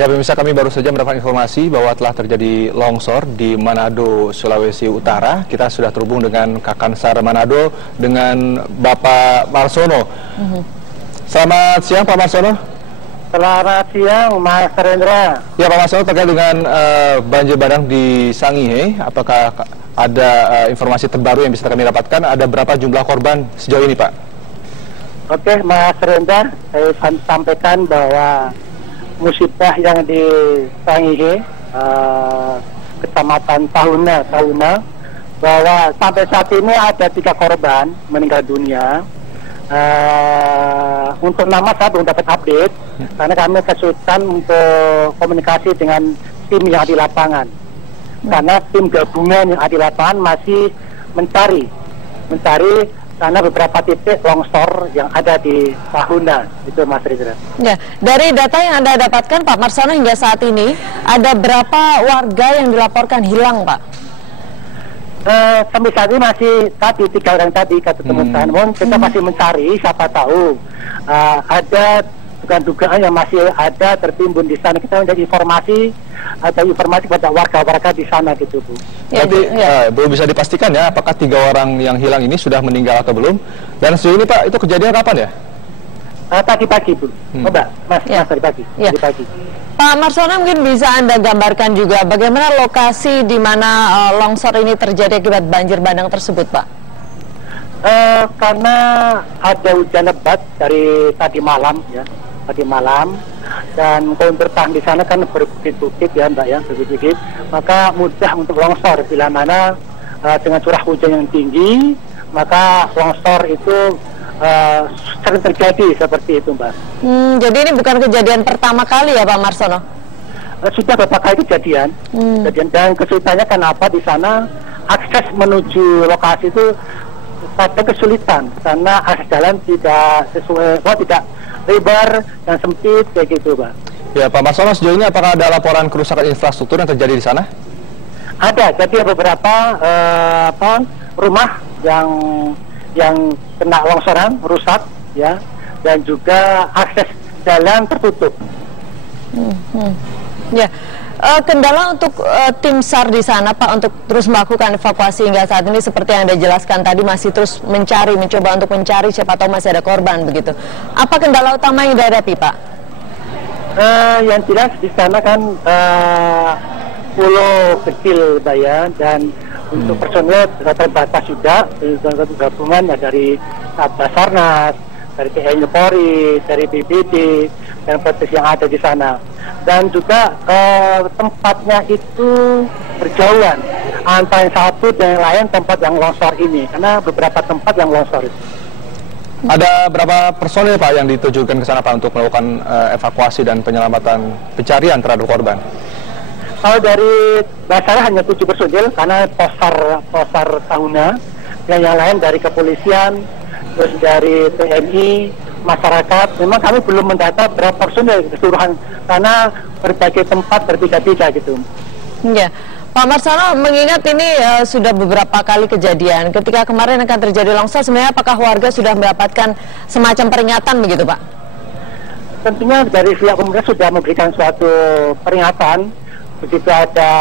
Ya pemirsa, kami baru saja mendapat informasi bahwa telah terjadi longsor di Manado, Sulawesi Utara. Kita sudah terhubung dengan Kakansar Manado dengan Bapak Marsono. Selamat siang Pak Marsono. Selamat siang Mas Rendra. Ya Pak Marsono, terkait dengan banjir bandang di Sangihe, apakah ada informasi terbaru yang bisa kami dapatkan? Ada berapa jumlah korban sejauh ini Pak? Oke Mas Rendra, saya sampaikan bahwa musibah yang di Sangihe, Kecamatan Tahuna, bahwa sampai saat ini ada 3 korban meninggal dunia. Untuk nama saya belum dapat update karena kami kesulitan untuk komunikasi dengan tim yang di lapangan, karena tim gabungan yang ada di lapangan masih mencari karena beberapa titik longsor yang ada di Tahuna, itu Mas Rizra. Ya, dari data yang Anda dapatkan Pak Marsono, hingga saat ini ada berapa warga yang dilaporkan hilang Pak? Sampai saat ini masih tadi 3 orang tadi kata temukan, namun kita masih mencari, siapa tahu ada dugaan yang masih ada tertimbun di sana. Kita mencari informasi atau informasi kepada warga-warga di sana gitu Bu. Jadi belum bisa dipastikan ya apakah 3 orang yang hilang ini sudah meninggal atau belum. Dan sejauh ini Pak, itu kejadian kapan ya? Tadi pagi Bu. Mbak, Mas tadi pagi. Tadi pagi. Pak Marsono, mungkin bisa Anda gambarkan juga bagaimana lokasi di mana longsor ini terjadi akibat banjir bandang tersebut Pak? Karena ada hujan lebat dari tadi malam ya, dan kalau bertahan di sana kan berbukit-bukit ya Mbak ya, berbukit, maka mudah untuk longsor bila mana dengan curah hujan yang tinggi, maka longsor itu sering terjadi seperti itu Mbak. Jadi ini bukan kejadian pertama kali ya Pak Marsono? Sudah beberapa kali kejadian, dan kesulitannya kenapa di sana akses menuju lokasi itu ada kesulitan karena akses jalan tidak sesuai, tidak lebar dan sempit kayak gitu Pak. Ya Pak Marsono, sejauh ini apakah ada laporan kerusakan infrastruktur yang terjadi di sana? Ada, jadi beberapa rumah yang kena longsoran rusak ya, dan juga akses jalan tertutup. Ya, kendala untuk tim SAR di sana Pak untuk terus melakukan evakuasi hingga saat ini seperti yang Anda jelaskan tadi, masih terus mencoba untuk mencari siapa tahu masih ada korban begitu. Apa kendala utama yang dihadapi Pak? Yang jelas di sana kan pulau kecil Pak ya, dan untuk personil terbatas juga, gabungan ya, dari Basarnas, dari TNI Polri, dari BPD, dan petugas yang ada di sana. Dan juga tempatnya itu berjauhan antara yang satu dan yang lain tempat yang longsor ini, karena beberapa tempat yang longsor itu. Ada berapa personil Pak yang ditujukan ke sana Pak untuk melakukan evakuasi dan penyelamatan pencarian terhadap korban? Kalau dari Basarnas hanya 7 personil karena posar Tahuna, dan yang lain dari kepolisian, terus dari TNI, masyarakat. Memang kami belum mendata berapa personil keseluruhan karena berbagai tempat berbeda-beda gitu. Ya, Pak Marsono, mengingat ini sudah beberapa kali kejadian. Ketika kemarin akan terjadi longsor, sebenarnya apakah warga sudah mendapatkan semacam peringatan begitu Pak? Tentunya dari pihak pemerintah sudah memberikan suatu peringatan. Begitu ada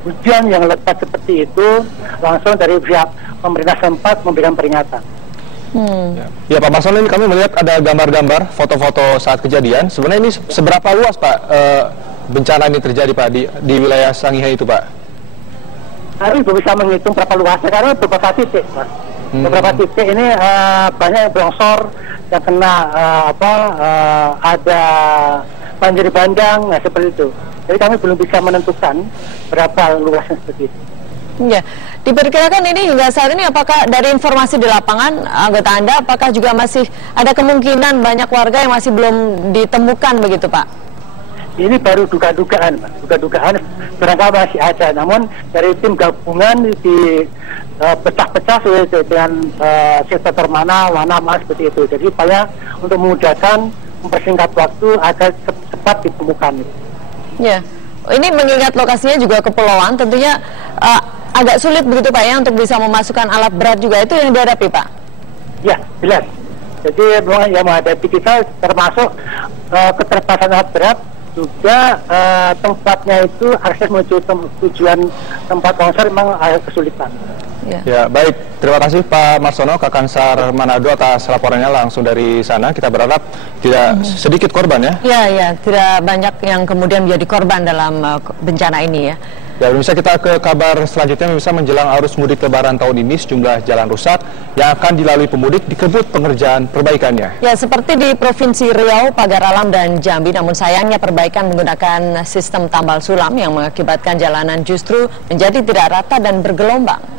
hujan yang lebat seperti itu, langsung dari pihak pemerintah sempat memberikan peringatan. Ya Pak Marsono, ini kami melihat ada gambar-gambar, foto-foto saat kejadian. Sebenarnya ini seberapa luas Pak bencana ini terjadi Pak di wilayah Sangihe itu Pak? Kami belum bisa menghitung berapa luasnya karena beberapa titik Mas. Beberapa titik ini banyak yang longsor yang kena ada banjir bandang, seperti itu. Jadi kami belum bisa menentukan berapa luasnya seperti itu. Ya, diperkirakan ini hingga saat ini apakah dari informasi di lapangan anggota Anda, apakah juga masih ada kemungkinan banyak warga yang masih belum ditemukan begitu Pak? Ini baru duga-dugaan, duga-dugaan barangkali masih ada. Namun dari tim gabungan di pecah-pecah dengan sektor mana seperti itu. Jadi upaya untuk memudahkan, mempersingkat waktu agar cepat ditemukan. Ya, ini mengingat lokasinya juga kepulauan, tentunya agak sulit begitu Pak ya untuk bisa memasukkan alat berat juga, itu yang dihadapi Pak? Ya, jelas. Jadi yang menghadapi kita termasuk keterbatasan alat berat juga tempatnya itu akses menuju tujuan tempat longsor memang kesulitan. Ya, baik. Terima kasih Pak Marsono, Kakansar Manado atas laporannya langsung dari sana. Kita berharap tidak sedikit korban ya. Ya, tidak banyak yang kemudian menjadi korban dalam bencana ini ya. Ya, bisa kita ke kabar selanjutnya. Bisa menjelang arus mudik Lebaran tahun ini, sejumlah jalan rusak yang akan dilalui pemudik dikebut pengerjaan perbaikannya. Ya, seperti di Provinsi Riau, Pagar Alam dan Jambi, namun sayangnya perbaikan menggunakan sistem tambal sulam yang mengakibatkan jalanan justru menjadi tidak rata dan bergelombang.